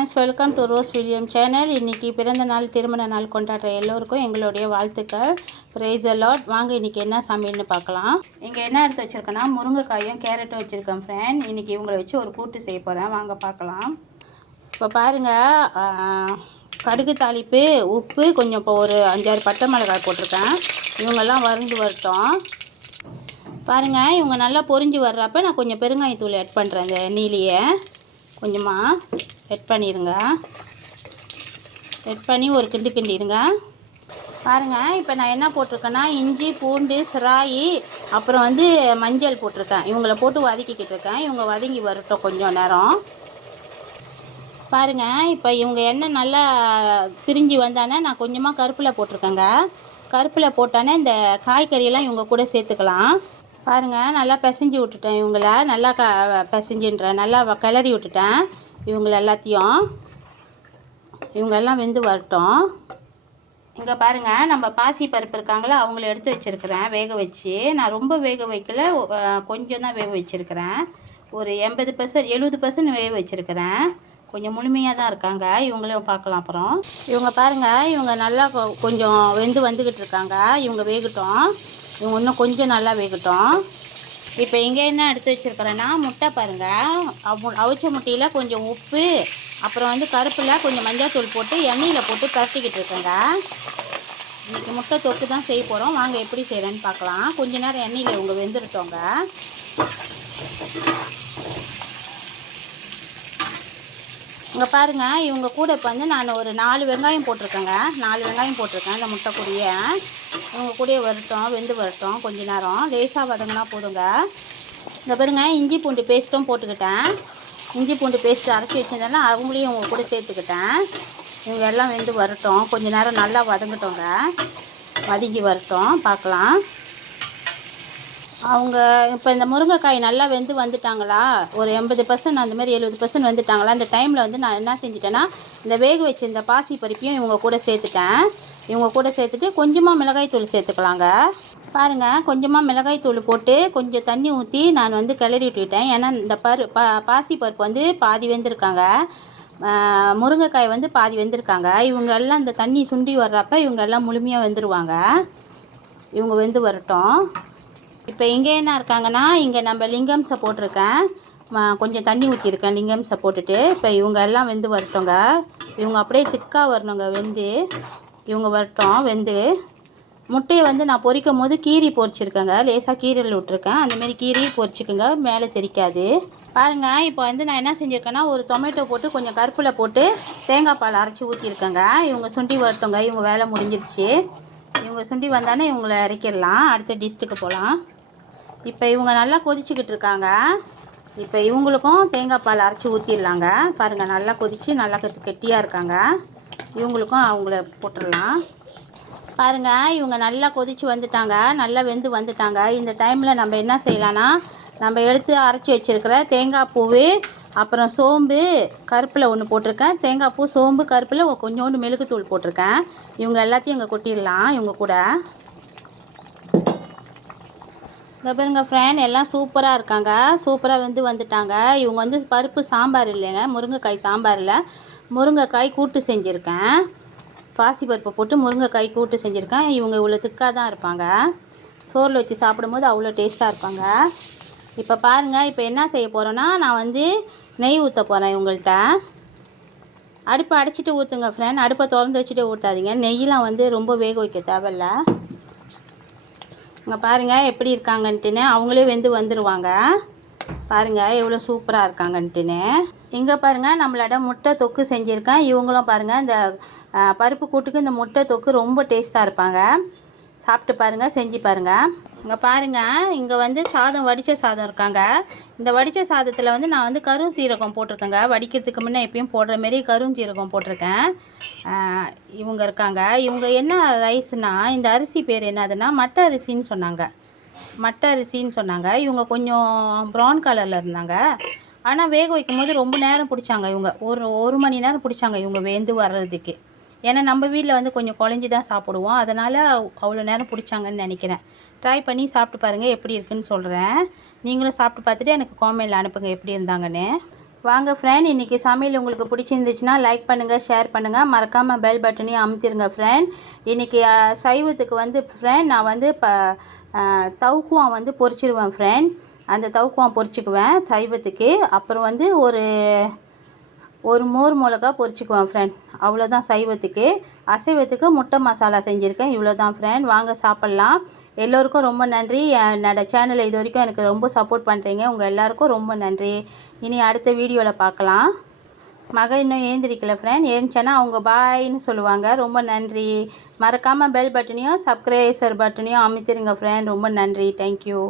Friends, welcome to rose William channel. இன்றைக்கி பிறந்த நாள் திருமண நாள் கொண்டாடுற எல்லோருக்கும் எங்களுடைய வாழ்த்துக்கள். ப்ரைஸ் தி லார்ட். வாங்க இன்றைக்கி என்ன சமையல்னு பார்க்கலாம். இங்கே என்ன எடுத்து வச்சுருக்கேன்னா முருங்கைக்காயும் கேரட்டும் வச்சுருக்கேன் ஃப்ரெண்ட். இன்றைக்கி இவங்களை வச்சு ஒரு கூட்டு செய்ய போகிறேன். வாங்க பார்க்கலாம். இப்போ பாருங்கள், கடுகு தாளிப்பு, உப்பு, கொஞ்சம் இப்போ ஒரு 5-6 பட்டை மிளகாய் போட்டிருக்கேன். இவங்கெல்லாம் வறுந்து வரட்டும். பாருங்கள், இவங்க நல்லா பொரிஞ்சு வர்றப்ப நான் கொஞ்சம் பெருங்காயத்தூள் ஆட் பண்ணுறேன். இந்த எண்ணெயிலேயே கொஞ்சமாக ஆட் பண்ணிடுங்க. ஆட் பண்ணி ஒரு கிண்டிடுங்க. பாருங்கள், இப்போ நான் என்ன போட்டிருக்கேன்னா இஞ்சி, பூண்டு, சிராயி, அப்புறம் மஞ்சள் போட்டிருக்கேன். இவங்கள போட்டு வதக்கிக்கிட்டு இருக்கேன். இவங்க வதங்கி வரட்டும் கொஞ்சம் நேரம். பாருங்கள், இப்போ இவங்க எண்ணெய் நல்லா பிரிஞ்சு வந்தானே நான் கொஞ்சமாக கருப்பில் போட்டிருக்கேங்க. கருப்பில் போட்டானே இந்த காய்கறியெல்லாம் இவங்க கூட சேர்த்துக்கலாம். பாருங்கள், நல்லா பிசைஞ்சு விட்டுட்டேன். இவங்கள நல்லா நல்லா கிளறி விட்டுட்டேன். இவங்கள எல்லாத்தையும் இவங்கெல்லாம் வெந்து வரட்டும். இங்கே பாருங்கள், நம்ம பாசி பருப்பு இருக்காங்களா, அவங்கள எடுத்து வச்சுருக்கிறேன் வேக வச்சு. நான் ரொம்ப வேக வைக்கல, கொஞ்சம் தான் வேக வச்சுருக்கிறேன். ஒரு 80% 70% வேக வச்சுருக்கிறேன். கொஞ்சம் முழுமையாக தான் இருக்காங்க. இவங்களையும் பார்க்கலாம் அப்புறம். இவங்க பாருங்கள், இவங்க நல்லா கொஞ்சம் வெந்து வந்துக்கிட்டு இருக்காங்க. இவங்க வேகட்டும். இவங்க இன்னும் கொஞ்சம் நல்லா வேகட்டும். இப்போ இங்கே என்ன எடுத்து வச்சுருக்கிறேன்னா முட்டை பாருங்கள். அவிச்ச முட்டையில் கொஞ்சம் உப்பு, அப்புறம் கருப்பில் கொஞ்சம் மஞ்சள் தூள் போட்டு எண்ணெயில் போட்டு பரட்டிக்கிட்டு இருக்கேங்க. இன்றைக்கி முட்டை தொக்கு தான் செய்ய போகிறோம். வாங்க எப்படி செய்கிறேன்னு பார்க்கலாம். கொஞ்ச நேரம் எண்ணெயில் இவங்க வெந்துருட்டோங்க. இங்கே பாருங்கள், இவங்க கூட இப்போ நான் ஒரு 4 வெங்காயம் போட்டிருக்கேங்க. 4 வெங்காயம் போட்டிருக்கேன் இந்த முட்டை கூடயே. இவங்க கூடயே வரட்டும், வெந்து வரட்டும். கொஞ்ச நேரம் லேசாக வதங்கினா போதுங்க. இந்த பாருங்கள், இஞ்சி பூண்டு பேஸ்ட்டும் போட்டுக்கிட்டேன். இஞ்சி பூண்டு பேஸ்ட்டு அரைச்சி வச்சுருந்தேன்னா அவங்களையும் இவங்க கூட சேர்த்துக்கிட்டேன். இவங்க எல்லாம் வெந்து வரட்டும். கொஞ்ச நேரம் நல்லா வதங்கட்டோங்க. வதங்கி வரட்டும், பார்க்கலாம். அவங்க இப்போ இந்த முருங்கைக்காய் நல்லா வெந்து வந்துட்டாங்களா, ஒரு 80% அந்தமாதிரி 70% வந்துட்டாங்களா, அந்த டைமில் நான் என்ன செஞ்சிட்டேன்னா இந்த வேக வச்சு இந்த பாசி பருப்பையும் இவங்க கூட சேர்த்துட்டேன். இவங்க கூட சேர்த்துட்டு கொஞ்சமாக மிளகாய் தூள் சேர்த்துக்கலாங்க. பாருங்கள், கொஞ்சமாக மிளகாய் தூள் போட்டு கொஞ்சம் தண்ணி ஊற்றி நான் கிளறி விட்டுக்கிட்டேன். ஏன்னா இந்த பாசி பருப்பு பாதி வெந்திருக்காங்க, முருங்கைக்காய் பாதி வெந்திருக்காங்க. இவங்க எல்லாம் இந்த தண்ணி சுண்டி வர்றப்ப இவங்க எல்லாம் முழுமையாக வெந்துருவாங்க. இவங்க வெந்து வரட்டும். இப்போ இங்கே என்ன இருக்காங்கன்னா, இங்கே நம்ம லிங்கம்ஸை போட்டிருக்கேன். கொஞ்சம் தண்ணி ஊற்றிருக்கேன் லிங்கம்ஸை போட்டுட்டு. இப்போ இவங்க எல்லாம் வெந்து வரட்டுங்க. இவங்க அப்படியே திக்காக வரணுங்க வெந்து. இவங்க வரட்டும் வெந்து. முட்டையை நான் பொரிக்கும் போது கீரி பொரிச்சிருக்கேங்க. லேசாக கீரையில் விட்டுருக்கேன். அந்தமாரி கீரி பொரிச்சிக்கோங்க, மேலே தெரிக்காது. பாருங்கள், இப்போ நான் என்ன செஞ்சுருக்கேன்னா ஒரு டொமேட்டோ போட்டு கொஞ்சம் கருப்பில் போட்டு தேங்காய் பால் அரைச்சி ஊற்றிருக்கேங்க. இவங்க சுண்டி வரட்டுங்க. இவங்க வேலை முடிஞ்சிருச்சு. இவங்க சுண்டி வந்தானே இவங்கள இறக்கிடலாம். அடுத்த டிஸ்ட்டுக்கு போகலாம். இப்போ இவங்க நல்லா கொதிச்சுக்கிட்டு இருக்காங்க. இப்போ இவங்களுக்கும் தேங்காய் பால் அரைச்சி ஊற்றிடலாங்க. பாருங்கள், நல்லா கொதித்து நல்லா கெட்டியாக இருக்காங்க. இவங்களுக்கும் அவங்கள போட்டுடலாம். பாருங்கள், இவங்க நல்லா கொதித்து வந்துட்டாங்க, நல்லா வெந்து வந்துட்டாங்க. இந்த டைமில் நம்ம என்ன செய்யலான்னா, நம்ம எடுத்து அரைச்சி வச்சுருக்கிற தேங்காய் பூவு, அப்புறம் சோம்பு, கருப்பில் ஒன்று போட்டிருக்கேன். தேங்காய் பூ, சோம்பு, கருப்பில் கொஞ்சோண்டு மிளகுத்தூள் போட்டிருக்கேன். இவங்க எல்லாத்தையும் இங்கே கொட்டிடலாம். இவங்க கூட இந்த பாருங்க ஃப்ரெண்ட், எல்லாம் சூப்பராக இருக்காங்க. சூப்பராக வந்துட்டாங்க. இவங்க பருப்பு சாம்பார் இல்லைங்க, முருங்கைக்காய் சாம்பாரில் முருங்கைக்காய் கூட்டு செஞ்சுருக்கேன். பாசி பருப்பை போட்டு முருங்கைக்காய் கூட்டு செஞ்சுருக்கேன். இவங்க இவ்வளோ திக்காக தான் இருப்பாங்க. சோறில் வச்சு சாப்பிடும்போது அவ்வளோ டேஸ்ட்டாக இருப்பாங்க. இப்போ பாருங்கள், இப்போ என்ன செய்ய போகிறோன்னா நான் நெய் ஊற்ற போகிறேன். இவங்கள்ட்ட அடுப்பை அடைச்சிட்டு ஊற்றுங்க ஃப்ரெண்ட். அடுப்பை திறந்து வச்சுட்டு ஊற்றாதீங்க. நெய்யெலாம் ரொம்ப வேக வைக்க தேவையில்ல. இங்கே பாருங்கள் எப்படி இருக்காங்கன்ட்டுன்னு. அவங்களே வந்துடுவாங்க. பாருங்கள் எவ்வளோ சூப்பராக இருக்காங்கன்ட்டுன்னு. இங்கே பாருங்கள், நம்மளோட முட்டை தொக்கு செஞ்சுருக்கேன். இவங்களும் பாருங்கள், இந்த பருப்பு கூட்டுக்கு இந்த முட்டை தொக்கு ரொம்ப டேஸ்ட்டாக இருப்பாங்க. சாப்பிட்டு பாருங்கள், செஞ்சு பாருங்கள். இங்கே பாருங்கள், இங்கே சாதம், வடித்த சாதம் இருக்காங்க. இந்த வடித்த சாதத்தில் நான் கரும் சீரகம் போட்டிருக்கேங்க. வடிக்கிறதுக்கு முன்னே எப்பயும் போடுற மாரி கரும் சீரகம் போட்டிருக்கேன். இவங்க இருக்காங்க. இவங்க என்ன ரைஸ்னால், இந்த அரிசி பேர் என்னதுன்னா மட்டை அரிசின்னு சொன்னாங்க. மட்டை அரிசின்னு சொன்னாங்க. இவங்க கொஞ்சம் ப்ரௌன் கலரில் இருந்தாங்க. ஆனால் வேக வைக்கும் போது ரொம்ப நேரம் பிடிச்சாங்க. இவங்க ஒரு மணி நேரம் பிடிச்சாங்க இவங்க வெந்து வர்றதுக்கு. ஏன்னா நம்ம வீட்டில் கொஞ்சம் குழஞ்சி தான் சாப்பிடுவோம். அதனால் அவ்வளோ நேரம் பிடிச்சாங்கன்னு நினைக்கிறேன். ட்ரை பண்ணி சாப்பிட்டு பாருங்கள், எப்படி இருக்குன்னு சொல்கிறேன். நீங்களும் சாப்பிட்டு பார்த்துட்டு எனக்கு காமெண்ட்டில் அனுப்புங்க எப்படி இருந்தாங்கன்னு. வாங்க ஃப்ரெண்ட், இன்றைக்கி சமையல் உங்களுக்கு பிடிச்சிருந்துச்சுன்னா லைக் பண்ணுங்கள், ஷேர் பண்ணுங்கள், மறக்காமல் பெல் பட்டனையும் அமுத்திடுங்க ஃப்ரெண்ட். இன்றைக்கி சைவத்துக்கு வந்து ஃப்ரெண்ட் நான் வந்து தவுக்குவான் வந்து பொரிச்சிருவேன் ஃப்ரெண்ட். அந்த தவுக்குவான் பொரிச்சிக்குவேன் சைவத்துக்கு. அப்புறம் வந்து ஒரு மோர் மிளகா பொரிச்சிக்குவேன் ஃப்ரெண்ட். அவ்வளோதான் சைவத்துக்கு. அசைவத்துக்கு முட்டை மசாலா செஞ்சுருக்கேன். இவ்வளோ தான் ஃப்ரெண்ட். வாங்க சாப்பிட்லாம். எல்லோருக்கும் ரொம்ப நன்றி. என்னோட சேனலை இது வரைக்கும் எனக்கு ரொம்ப சப்போர்ட் பண்ணுறீங்க. உங்கள் எல்லாருக்கும் ரொம்ப நன்றி. இனி அடுத்த வீடியோவில் பார்க்கலாம். மகன் இன்னும் ஏந்திரிக்கல ஃப்ரெண்ட். ஏந்திச்சேன்னா அவங்க பாய்ன்னு சொல்லுவாங்க. ரொம்ப நன்றி. மறக்காமல் பெல் பட்டனையும் சப்ஸ்கிரைசர் பட்டனையும் அமுத்திடுங்க ஃப்ரெண்ட். ரொம்ப நன்றி. தேங்க்யூ.